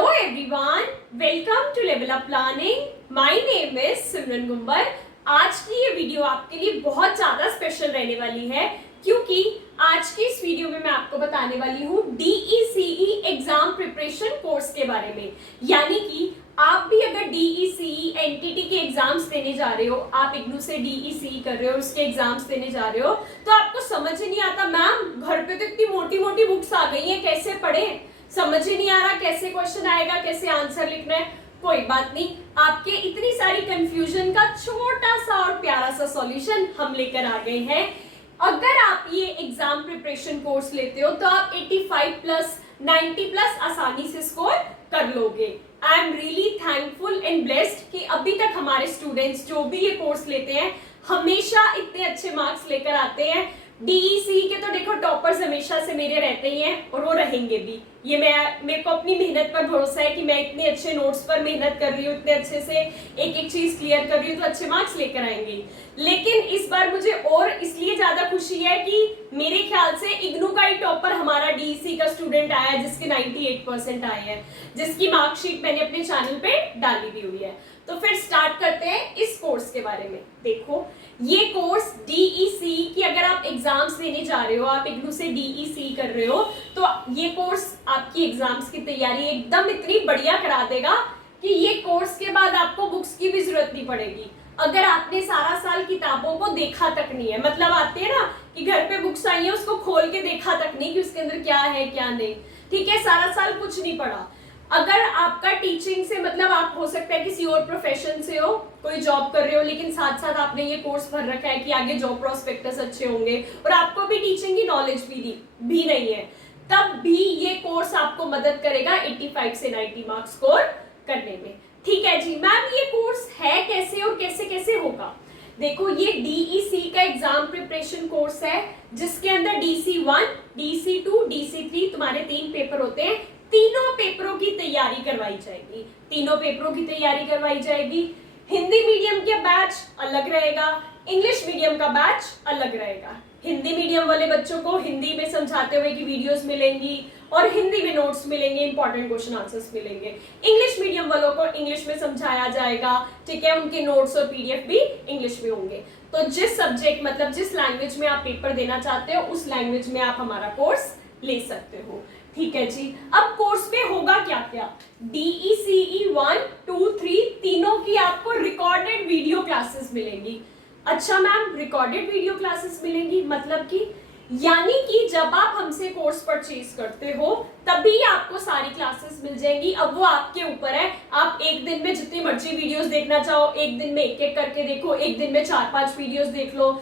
Hello everyone, welcome to Level Up Planning. My name is सिमरन गुंबर. आज की ये video आपके लिए बहुत ज़्यादा स्पेशल रहने वाली है क्योंकि आज की इस वीडियो में मैं आपको बताने वाली हूँ DECE एग्जाम प्रिपरेशन कोर्स के बारे में. यानी कि आप भी अगर DECE एनटीटी के एग्जाम्स देने जा रहे हो, आप इग्नू से DECE कर रहे हो, उसके एग्जाम्स देने जा रहे हो, तो आपको समझ ही नहीं आता मैम घर पे तो इतनी मोटी मोटी बुक्स आ गई हैं, कैसे पढ़ें, समझ ही नहीं आ रहा कैसे क्वेश्चन आएगा, कैसे आंसर लिखना है. कोई बात नहीं, आपके इतनी सारी कंफ्यूजन का छोटा सा और प्यारा सा सॉल्यूशन हम लेकर आ गए हैं. अगर आप ये एग्जाम प्रिपरेशन कोर्स लेते हो तो आप 85 प्लस 90 प्लस आसानी से स्कोर कर लोगे. I am really thankful and blessed कि अभी तक हमारे स्टूडेंट्स जो भी ये कोर्स लेते हैं हमेशा इतने अच्छे मार्क्स लेकर आते हैं. DECE के तो देखो टॉपर्स हमेशा से मेरे रहते ही हैं और वो रहेंगे भी. ये मेरे को अपनी मेहनत पर भरोसा है कि मैं इतने अच्छे नोट्स पर मेहनत कर रही हूँ, इतने अच्छे से एक एक चीज क्लियर कर रही हूँ तो अच्छे मार्क्स लेकर आएंगे. लेकिन इस बार मुझे और इसलिए ज्यादा खुशी है कि मेरे ख्याल से इग्नू का ही टॉपर हमारा DECE का स्टूडेंट आया है जिसके 98% आए हैं, जिसकी मार्कशीट मैंने अपने चैनल पे डाली भी हुई है. तो फिर स्टार्ट करते हैं इस कोर्स के बारे में. देखो ये कोर्स DECE की अगर आप एग्जाम्स देने जा रहे हो, आप इग्नू से DECE कर रहे हो, तो ये कोर्स आपकी एग्जाम्स की तैयारी एकदम इतनी बढ़िया करा देगा कि ये कोर्स के बाद आपको बुक्स की भी जरूरत नहीं पड़ेगी. अगर आपने सारा साल किताबों को देखा तक नहीं है, मतलब आते हैं ना कि घर पे बुक्स आई है उसको खोल के देखा तक नहीं कि उसके अंदर क्या है क्या नहीं, ठीक है, सारा साल कुछ नहीं पढ़ा. अगर आपका टीचिंग से मतलब आप हो सकता है किसी और प्रोफेशन से हो, कोई जॉब कर रहे हो, लेकिन साथ साथ आपने ये कोर्स भर रखा है कि आगे जॉब प्रोस्पेक्टस अच्छे होंगे और आपको भी टीचिंग की नॉलेज भी नहीं है, तब भी ये कोर्स आपको मदद करेगा 85 से 90 मार्क्स स्कोर करने में. ठीक है जी मैम, ये कोर्स है कैसे और कैसे कैसे होगा. देखो ये DECE का एग्जाम प्रिपरेशन कोर्स है जिसके अंदर DC1, DC2, DC3 तुम्हारे 3 पेपर होते हैं. तीनों पेपरों की तैयारी करवाई जाएगी. तीनों पेपरों की तैयारी करवाई जाएगी. हिंदी मीडियम का बैच अलग रहेगा, इंग्लिश मीडियम का बैच अलग रहेगा. हिंदी मीडियम वाले बच्चों को हिंदी में समझाते हुए की वीडियोस मिलेंगी और हिंदी में नोट्स मिलेंगे, इंपॉर्टेंट क्वेश्चन आंसर्स मिलेंगे. इंग्लिश मीडियम वालों को इंग्लिश में समझाया जाएगा, ठीक है, उनके नोट्स और PDF भी इंग्लिश में होंगे. तो जिस सब्जेक्ट मतलब जिस लैंग्वेज में आप पेपर देना चाहते हो उस लैंग्वेज में आप हमारा कोर्स ले सकते हो. ठीक है जी. अब कोर्स में होगा क्या क्या. DECE 1, 2, 3 तीनों की आपको रिकॉर्डेड वीडियो क्लासेस मिलेंगी. अच्छा मैम रिकॉर्डेड वीडियो क्लासेस मिलेंगी मतलब कि यानी कि जब आप हमसे कोर्स परचेज करते हो तभी आपको सारी क्लासेस मिल जाएंगी. अब वो आपके ऊपर है, आप एक दिन में जितनी मर्जी वीडियोस देखना चाहो, एक दिन में एक एक करके देखो, एक दिन में 4-5 वीडियोस देख लो.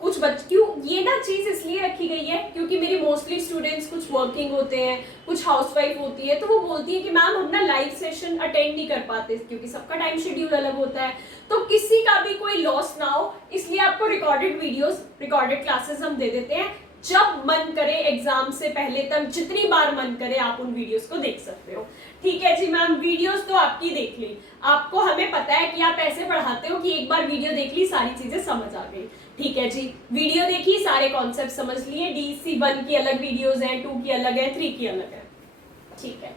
कुछ क्यों ये ना चीज इसलिए रखी गई है क्योंकि मेरी मोस्टली स्टूडेंट्स कुछ वर्किंग होते हैं, कुछ हाउसवाइफ होती है, तो वो बोलती है कि मैम हम ना लाइव सेशन अटेंड नहीं कर पाते क्योंकि सबका टाइम शेड्यूल अलग होता है, तो किसी का भी कोई लॉस ना हो इसलिए आपको रिकॉर्डेड वीडियोस, रिकॉर्डेड क्लासेस हम दे देते हैं. जब मन करे एग्जाम से पहले तक जितनी बार मन करे आप उन वीडियोस को देख सकते हो. ठीक है जी मैम, वीडियोस तो आपकी देख ली, आपको हमें पता है कि आप ऐसे पढ़ाते हो कि एक बार वीडियो देख ली सारी चीजें समझ आ गई. ठीक है जी, वीडियो देखी, सारे कॉन्सेप्ट समझ लिए. DECE 1 की अलग वीडियोस हैं, 2 की अलग है, 3 की अलग है. ठीक है.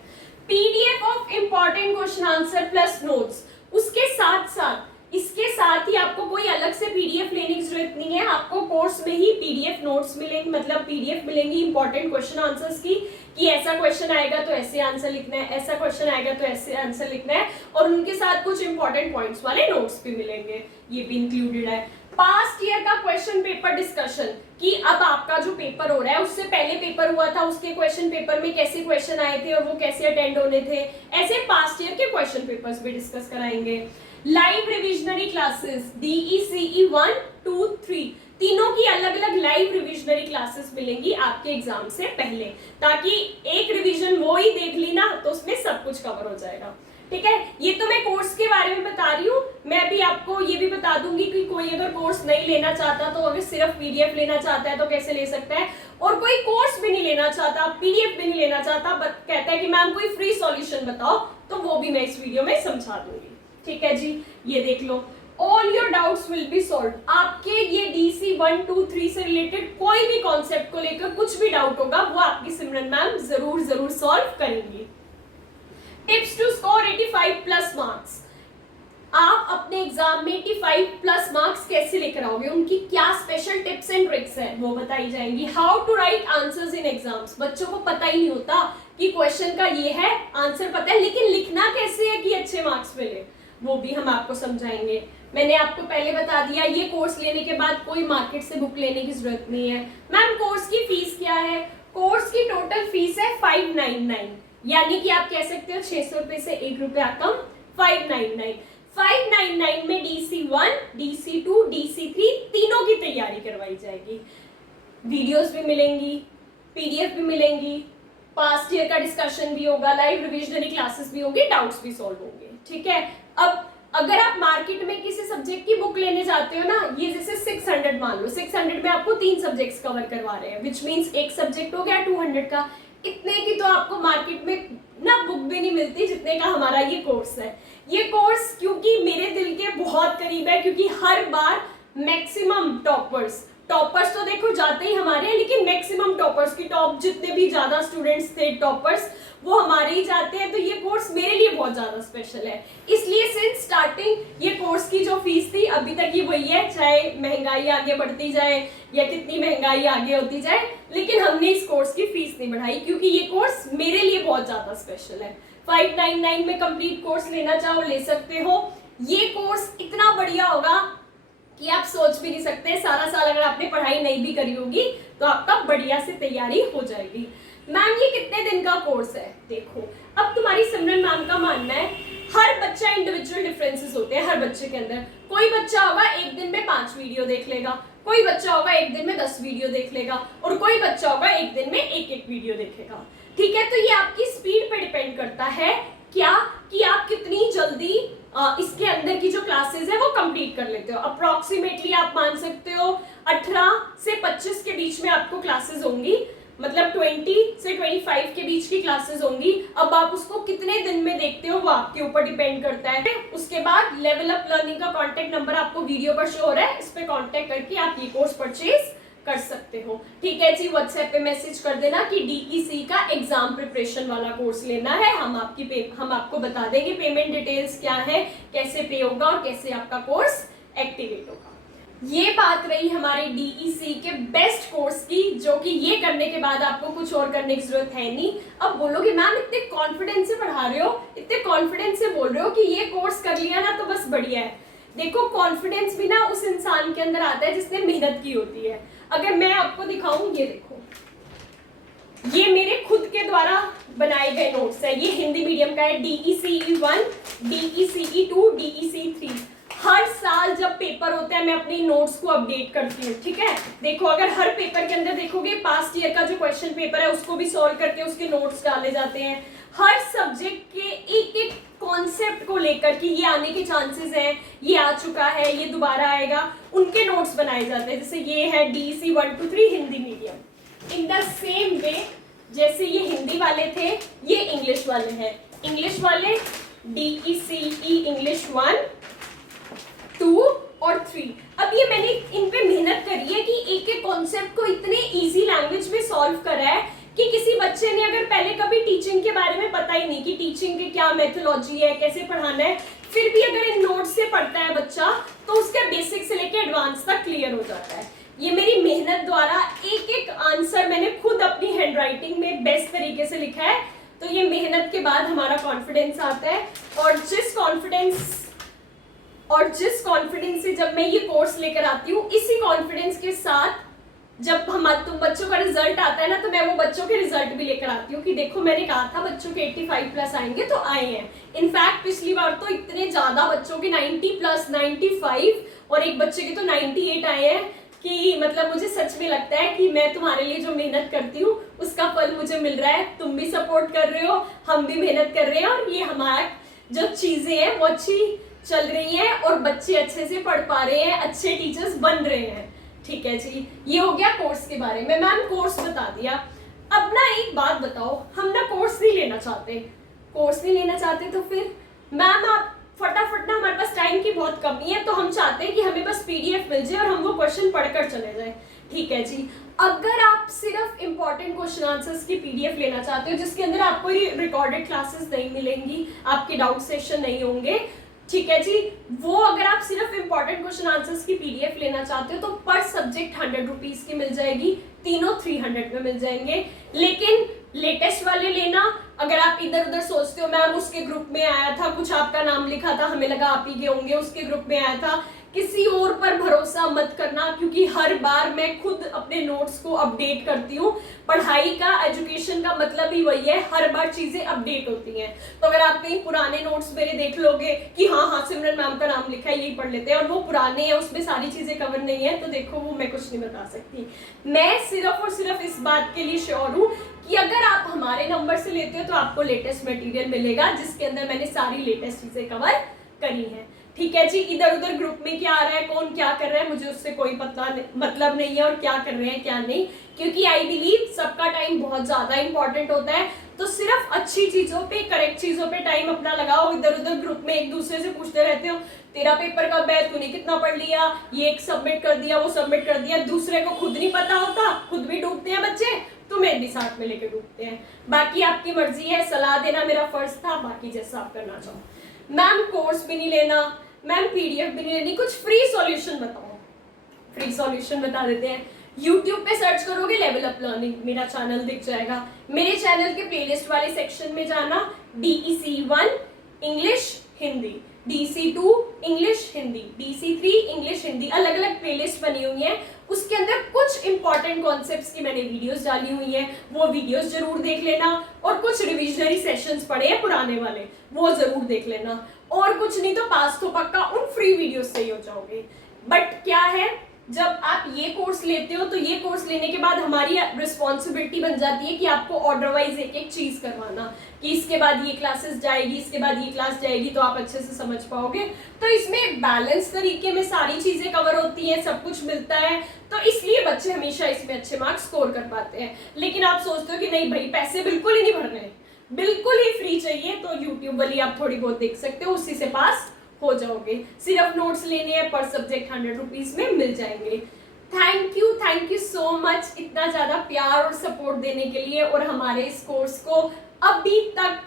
PDF of important question answer plus notes, उसके साथ साथ इसके साथ ही आपको कोई अलग से PDF लेने की जरूरत नहीं है. आपको कोर्स में ही PDF नोट्स मिलेंगे, मतलब PDF मिलेंगी इंपॉर्टेंट क्वेश्चन आंसर्स की, कि ऐसा क्वेश्चन आएगा तो ऐसे आंसर लिखना है, ऐसा क्वेश्चन आएगा तो ऐसे आंसर लिखना है, और उनके साथ कुछ इंपॉर्टेंट पॉइंट्स वाले नोट्स भी मिलेंगे, ये भी इंक्लूडेड है. पास्ट ईयर का क्वेश्चन पेपर डिस्कशन, कि अब आपका जो पेपर हो रहा है उससे पहले पेपर हुआ था, उसके क्वेश्चन पेपर में कैसे क्वेश्चन आए थे और वो कैसे अटेंड होने थे, ऐसे पास्ट ईयर के क्वेश्चन पेपर्स भी डिस्कस कराएंगे. लाइव रिविजनरी क्लासेस DECE 1, 2, 3 तीनों की अलग अलग लाइव रिविजनरी क्लासेस मिलेंगी आपके एग्जाम से पहले, ताकि एक रिवीजन वो ही देख ली ना तो उसमें सब कुछ कवर हो जाएगा. ठीक है, ये तो मैं कोर्स के बारे में बता रही हूँ. मैं भी आपको ये भी बता दूंगी कि कोई अगर कोर्स नहीं लेना चाहता तो अगर सिर्फ PDF लेना चाहता है तो कैसे ले सकता है, और कोई कोर्स भी नहीं लेना चाहता, PDF भी नहीं लेना चाहता, कहता है कि मैम कोई फ्री सॉल्यूशन बताओ, तो वो भी मैं इस वीडियो में समझा दूंगी. ठीक है जी, ये देख लो. All your doubts will be solve. आपके ये DECE 1, 2, 3 से रिलेटेड कोई भी कॉन्सेप्ट को लेकर कुछ भी डाउट होगा वो आपकी सिमरन मैम जरूर सॉल्व करेंगी. टिप्स 85 प्लस मार्क्स, आप अपने एग्जाम में 85 प्लस मार्क्स कैसे लेकर आओगे, उनकी क्या स्पेशल टिप्स एंड ट्रिक्स है वो बताई जाएंगी। How to write answers in exams, बच्चों को पता ही नहीं होता कि क्वेश्चन का ये है, आंसर पता है लेकिन लिखना कैसे है कि अच्छे मार्क्स मिले, वो भी हम आपको समझाएंगे। मैंने आपको पहले बता दिया, ये कोर्स लेने के बाद कोई मार्केट से बुक लेने की जरूरत नहीं है। मैम कोर्स की फीस क्या है? कोर्स की टोटल फीस है 599, यानी कि आप कह सकते हो 600 रुपए से 1 रुपया कम, 599। 599 में DC1, DC2, DC3 तीनों की तैयारी करवाई जाएगी। वीडियोस भी मिलेंगी, PDF भी मिलेंगी, पास्ट ईयर का डिस्कशन भी होगा, लाइव रिविजनरी क्लासेस भी होंगी, डाउट्स भी सॉल्व होंगे। ठीक है, अब अगर आप मार्केट में किसी सब्जेक्ट की बुक लेने जाते हो ना, ये जैसे 600 मान लो, 600 में आपको 3 सब्जेक्ट्स कवर करवा रहे हैं, विच मीन्स एक सब्जेक्ट हो गया 200 का। इतने की तो आपको मार्केट में ना बुक भी नहीं मिलती जितने का हमारा ये कोर्स है। ये कोर्स क्योंकि मेरे दिल के बहुत करीब है, क्योंकि हर बार मैक्सिमम टॉपर्स तो देखो जाते ही हमारे हैं, लेकिन मैक्सिमम टॉपर्स की टॉप जितने भी ज्यादा स्टूडेंट्स थे टॉपर्स वो हमारे ही जाते हैं। तो ये कोर्स मेरे लिए बहुत ज्यादा स्पेशल है, इसलिए सिंस स्टार्टिंग ये कोर्स की जो फीस थी अभी तक ये वही है, चाहे महंगाई आगे बढ़ती जाए या कितनी महंगाई आगे होती जाए, लेकिन हमने इस कोर्स की फीस नहीं बढ़ाई क्योंकि ये कोर्स मेरे लिए बहुत ज्यादा स्पेशल है। 599 में कंप्लीट कोर्स लेना चाहो ले सकते हो। ये कोर्स इतना बढ़िया होगा कि आप सोच भी नहीं सकते, सारा साल अगर आपने पढ़ाई नहीं भी करी होगी तो आपका बढ़िया से तैयारी हो जाएगी। मैम ये कितने दिन का कोर्स है? देखो अब तुम्हारी सिमरन मैम का मानना है हर बच्चा इंडिविजुअल डिफरेंसेस होते हैं हर बच्चे के अंदर। कोई बच्चा होगा एक दिन में 5 वीडियो देख लेगा, कोई बच्चा होगा एक दिन में 10 वीडियो देख लेगा, और कोई बच्चा होगा एक दिन में एक वीडियो देखेगा। ठीक है, तो ये आपकी स्पीड पे डिपेंड करता है क्या कि आप कितनी जल्दी इसके अंदर की जो क्लासेस है वो कंप्लीट कर लेते हो। अप्रोक्सीमेटली आप मान सकते हो 18 से 25 के बीच में आपको क्लासेस होंगी, मतलब 20 से 25 के बीच की क्लासेस होंगी। अब आप उसको कितने दिन में देखते हो वो आपके ऊपर डिपेंड करता है। उसके बाद लेवल अप लर्निंग का कॉन्टेक्ट नंबर आपको वीडियो पर शो हो रहा है, इस पे कॉन्टेक्ट करके आप ये कोर्स परचेज कर सकते हो। ठीक है जी, व्हाट्सएप पे मैसेज कर देना कि DEC का एग्जाम प्रिपरेशन वाला कोर्स लेना है, हम आपको बता देंगे पेमेंट डिटेल्स क्या है, कैसे पे होगा और कैसे आपका कोर्स एक्टिवेट होगा। ये बात रही हमारे DEC के बेस्ट कोर्स की, जो कि ये करने के बाद आपको कुछ और करने की जरूरत है नहीं। अब बोलोगे मैम इतने कॉन्फिडेंस से पढ़ा रहे हो, इतने कॉन्फिडेंस से बोल रहे हो कि ये कोर्स कर लिया ना तो बस बढ़िया है। देखो कॉन्फिडेंस भी ना उस इंसान के अंदर आता है जिसने मेहनत की होती है। अगर मैं आपको दिखाऊं, ये देखो, ये मेरे खुद के द्वारा बनाए गए नोट्स है। ये हिंदी मीडियम का है, DECE1, DECE2, DEC3। हर साल जब पेपर होते हैं मैं अपनी नोट्स को अपडेट करती हूँ। ठीक है, देखो अगर हर पेपर के अंदर देखोगे पास्ट ईयर का जो क्वेश्चन पेपर है उसको भी सॉल्व करके उसके नोट्स डाले जाते हैं। हर सब्जेक्ट के एक एक कॉन्सेप्ट को लेकर कि ये आने के चांसेस हैं, ये आ चुका है, ये दोबारा आएगा, उनके नोट्स बनाए जाते हैं। जैसे ये है DEC 1 to 3 Hindi medium. In the same way जैसे ये हिंदी वाले थे ये इंग्लिश वाले हैं। इंग्लिश वाले DECE इंग्लिश 1, 2 और 3। अब ये मैंने इन पे मेहनत करी है कि एक एक कॉन्सेप्ट को इतने इजी लैंग्वेज में सॉल्व करा है कि किसी बच्चे ने अगर पहले कभी टीचिंग के बारे में पता ही नहीं कि टीचिंग की क्या मेथोलॉजी है, कैसे पढ़ाना है, फिर भी अगर इन नोट्स से पढ़ता है बच्चा तो उसका बेसिक से लेकर एडवांस तक क्लियर हो जाता है। ये मेरी मेहनत द्वारा एक एक आंसर मैंने खुद अपनी हैंडराइटिंग में बेस्ट तरीके से लिखा है। तो ये मेहनत के बाद हमारा कॉन्फिडेंस आता है, और जिस कॉन्फिडेंस से जब मैं ये कोर्स लेकर आती हूँ, इसी कॉन्फिडेंस के साथ जब तुम बच्चों का रिजल्ट आता है ना तो मैं वो बच्चों के रिजल्ट भी लेकर आती हूँ कि देखो मैंने कहा था बच्चों के 85 प्लस आएंगे तो आए हैं। इनफैक्ट पिछली बार तो इतने ज्यादा बच्चों के 90 प्लस 95 और एक बच्चे के तो 98 आए हैं कि मतलब मुझे सच में लगता है कि मैं तुम्हारे लिए जो मेहनत करती हूँ उसका फल मुझे मिल रहा है। तुम भी सपोर्ट कर रहे हो, हम भी मेहनत कर रहे हैं, और ये हमारा जो चीजें हैं वो अच्छी चल रही है और बच्चे अच्छे से पढ़ पा रहे हैं, अच्छे टीचर्स बन रहे हैं। ठीक है जी, ये हो गया कोर्स के बारे में। मैम कोर्स बता दिया। अब ना एक बात बताओ, हम ना कोर्स नहीं लेना चाहते तो फिर मैम आप फटाफट ना, हमारे पास टाइम की बहुत कमी है तो हम चाहते हैं कि हमें बस PDF मिल जाए और हम वो क्वेश्चन पढ़कर चले जाए। ठीक है जी। अगर आप सिर्फ इंपॉर्टेंट क्वेश्चन आंसर्स की पीडीएफ लेना चाहते हो जिसके अंदर आपको रिकॉर्डेड क्लासेस नहीं मिलेंगी, आपके डाउट सेशन नहीं होंगे, ठीक है जी, वो अगर आप सिर्फ इंपॉर्टेंट क्वेश्चन आंसर्स की पीडीएफ लेना चाहते हो तो पर सब्जेक्ट 100 रुपीज की मिल जाएगी, तीनों 300 में मिल जाएंगे। लेकिन लेटेस्ट वाले लेना, अगर आप इधर उधर सोचते हो मैम उसके ग्रुप में आया था, कुछ आपका नाम लिखा था, हमें लगा आप ही के होंगे, उसके ग्रुप में आया था, किसी और पर भरोसा मत करना, क्योंकि हर बार मैं खुद अपने नोट्स को अपडेट करती हूँ। पढ़ाई का, एजुकेशन का मतलब ही वही है, हर बार चीजें अपडेट होती हैं। तो अगर आप कहीं पुराने नोट्स मेरे देख लोगे कि हाँ सिमरन मैम का नाम लिखा है, यही पढ़ लेते हैं, और वो पुराने हैं, उसमें सारी चीजें कवर नहीं है, तो देखो वो मैं कुछ नहीं बता सकती। मैं सिर्फ और सिर्फ इस बात के लिए श्योर हूँ कि अगर आप हमारे नंबर से लेते हो तो आपको लेटेस्ट मटेरियल मिलेगा जिसके अंदर मैंने सारी लेटेस्ट चीजें कवर करी है, ठीक है जी। इधर उधर ग्रुप में क्या आ रहा है, कौन क्या कर रहा है, मुझे उससे कोई मतलब नहीं है, और क्या कर रहे हैं क्या नहीं, क्योंकि आई बिलीव सबका टाइम बहुत ज्यादा इंपॉर्टेंट होता है। तो सिर्फ अच्छी चीजों पे, करेक्ट चीजों पे टाइम अपना लगाओ। इधर उधर ग्रुप में एक दूसरे से पूछते रहते हो तेरा पेपर कब है, तूने कितना पढ़ लिया, ये एक सबमिट कर दिया, वो सबमिट कर दिया, दूसरे को खुद नहीं पता होता, खुद भी डूबते हैं बच्चे, तुम्हें भी साथ में लेके डूबते हैं। बाकी आपकी मर्जी है, सलाह देना मेरा फर्ज था, बाकी जैसा आप करना चाहो। मैम कोर्स भी नहीं लेना, मैम पीडीएफ भी नहीं लेनी, कुछ फ्री सॉल्यूशन बताओ। फ्री सॉल्यूशन बता देते हैं। YouTube पे सर्च करोगे लेवल अप लर्निंग, मेरा चैनल दिख जाएगा। मेरे चैनल के प्लेलिस्ट वाले सेक्शन में जाना, DEC1 English Hindi, DC2 English Hindi, DC3 English Hindi, अलग अलग प्लेलिस्ट बनी हुई है। उसके अंदर कुछ इंपॉर्टेंट कॉन्सेप्ट्स की मैंने वीडियोस डाली हुई है, वो वीडियोस जरूर देख लेना। और कुछ रिविजनरी सेशंस पड़े हैं पुराने वाले, वो जरूर देख लेना। और कुछ नहीं तो पास तो पक्का उन फ्री वीडियोस से ही हो जाओगे। बट क्या है, जब आप ये कोर्स लेते हो तो ये कोर्स लेने के बाद हमारी रिस्पॉन्सिबिलिटी बन जाती है कि आपको ऑर्डर वाइज एक एक चीज करवाना, कि इसके बाद ये क्लासेस जाएगी, इसके बाद ये क्लास जाएगी, तो आप अच्छे से समझ पाओगे। तो इसमें बैलेंस तरीके में सारी चीजें कवर होती हैं, सब कुछ मिलता है, तो इसलिए बच्चे हमेशा इसमें अच्छे मार्क्स स्कोर कर पाते हैं। लेकिन आप सोचते हो कि नहीं भाई पैसे बिल्कुल ही नहीं भरने, बिल्कुल ही फ्री चाहिए, तो यूट्यूब वाली आप थोड़ी बहुत देख सकते हो, उसी से पास हो जाओगे। सिर्फ नोट्स लेने हैं, पर सब्जेक्ट 100 रुपीज में मिल जाएंगे। थैंक यू सो मच इतना ज्यादा प्यार और सपोर्ट देने के लिए, और हमारे इस कोर्स को अभी तक,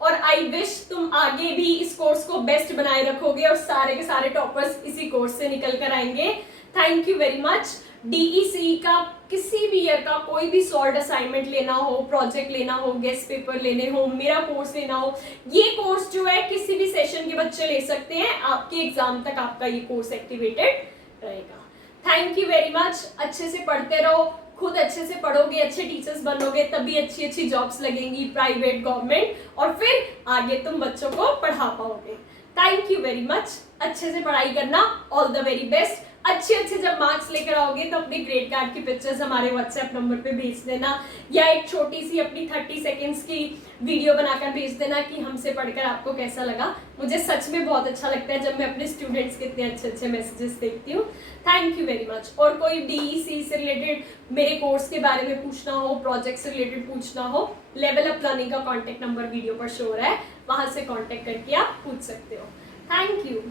और आई विश तुम आगे भी इस कोर्स को बेस्ट बनाए रखोगे और सारे के सारे टॉपर्स इसी कोर्स से निकल कर आएंगे। Thank you very much. DEC का किसी भी ईयर का कोई भी सॉल्व असाइनमेंट लेना हो, प्रोजेक्ट लेना हो, गेस्ट पेपर लेने हो, मेरा कोर्स लेना हो, ये कोर्स जो है किसी भी सेशन के बच्चे ले सकते हैं। आपके एग्जाम तक आपका ये कोर्स एक्टिवेटेड रहेगा। Thank you very much. अच्छे से पढ़ते रहो, खुद अच्छे से पढ़ोगे, अच्छे टीचर्स बनोगे, तभी अच्छी अच्छी जॉब्स लगेंगी, प्राइवेट, गवर्नमेंट, और फिर आगे तुम बच्चों को पढ़ा पाओगे। Thank you very much. अच्छे से पढ़ाई करना, ऑल द वेरी बेस्ट। अच्छे अच्छे जब मार्क्स लेकर आओगे तो अपने ग्रेड कार्ड की पिक्चर्स हमारे व्हाट्सएप नंबर पे भेज देना, या एक छोटी सी अपनी 30 सेकेंड्स की वीडियो बनाकर भेज देना कि हमसे पढ़कर आपको कैसा लगा। मुझे सच में बहुत अच्छा लगता है जब मैं अपने स्टूडेंट्स के इतने अच्छे अच्छे मैसेजेस देखती हूँ। Thank you very much. और कोई DEC से रिलेटेड, मेरे कोर्स के बारे में पूछना हो, प्रोजेक्ट से रिलेटेड पूछना हो, लेवल अप लर्निंग का कॉन्टेक्ट नंबर वीडियो पर शो हो रहा है, वहां से कॉन्टेक्ट करके आप पूछ सकते हो। Thank you.